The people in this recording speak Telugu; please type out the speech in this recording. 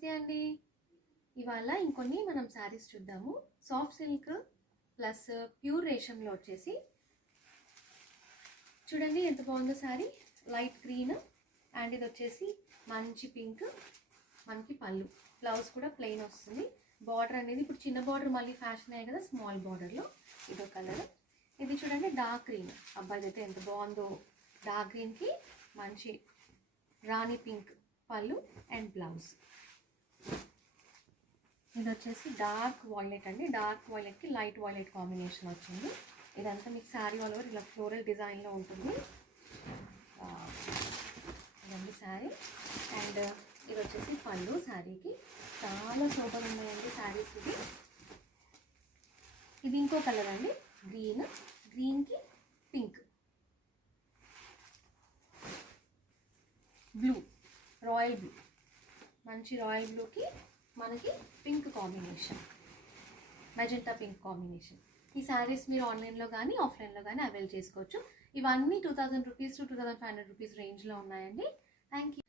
నమస్తే అండి. ఇవాళ ఇంకొన్ని మనం శారీస్ చూద్దాము. సాఫ్ట్ సిల్క్ ప్లస్ ప్యూర్ రేషంలో వచ్చేసి చూడండి ఎంత బాగుందో శారీ. లైట్ గ్రీన్ అండ్ ఇది వచ్చేసి మంచి పింక్. మనకి పళ్ళు, బ్లౌజ్ కూడా ప్లెయిన్ వస్తుంది. బార్డర్ అనేది ఇప్పుడు చిన్న బార్డర్ మళ్ళీ ఫ్యాషన్ అయ్యాయి కదా, స్మాల్ బార్డర్లో ఇదో కలర్. ఇది చూడండి డార్క్ గ్రీన్. అబ్బాయి అయితే ఎంత బాగుందో. డార్క్ గ్రీన్కి మంచి రాణి పింక్ పళ్ళు అండ్ బ్లౌజ్. ఇది వచ్చేసి డార్క్ వాయిలెట్ అండి. డార్క్ వాయిలెట్కి లైట్ వాయిలెట్ కాంబినేషన్ వచ్చింది. ఇదంతా మీకు శారీ ఆల్ ఓవర్ ఇలా ఫ్లోరల్ డిజైన్లో ఉంటుంది. ఇదండి శారీ. అండ్ ఇది వచ్చేసి పళ్ళు. శారీకి చాలా సూపర్ ఉన్నాయండి శారీస్. ఇది ఇంకో కలర్ అండి, గ్రీన్. గ్రీన్కి పింక్, బ్లూ, రాయల్ బ్లూ. మంచి రాయల్ బ్లూకి మనకి pink combination, magenta pink combination. ఈ శారీస్ మీరు ఆన్లైన్లో కానీ ఆఫ్లైన్లో కానీ అవైల్ చేసుకోవచ్చు. ఇవన్నీ 2000 రూపీస్ టు 2500 రూపీస్ రేంజ్లో ఉన్నాయండి. Thank you.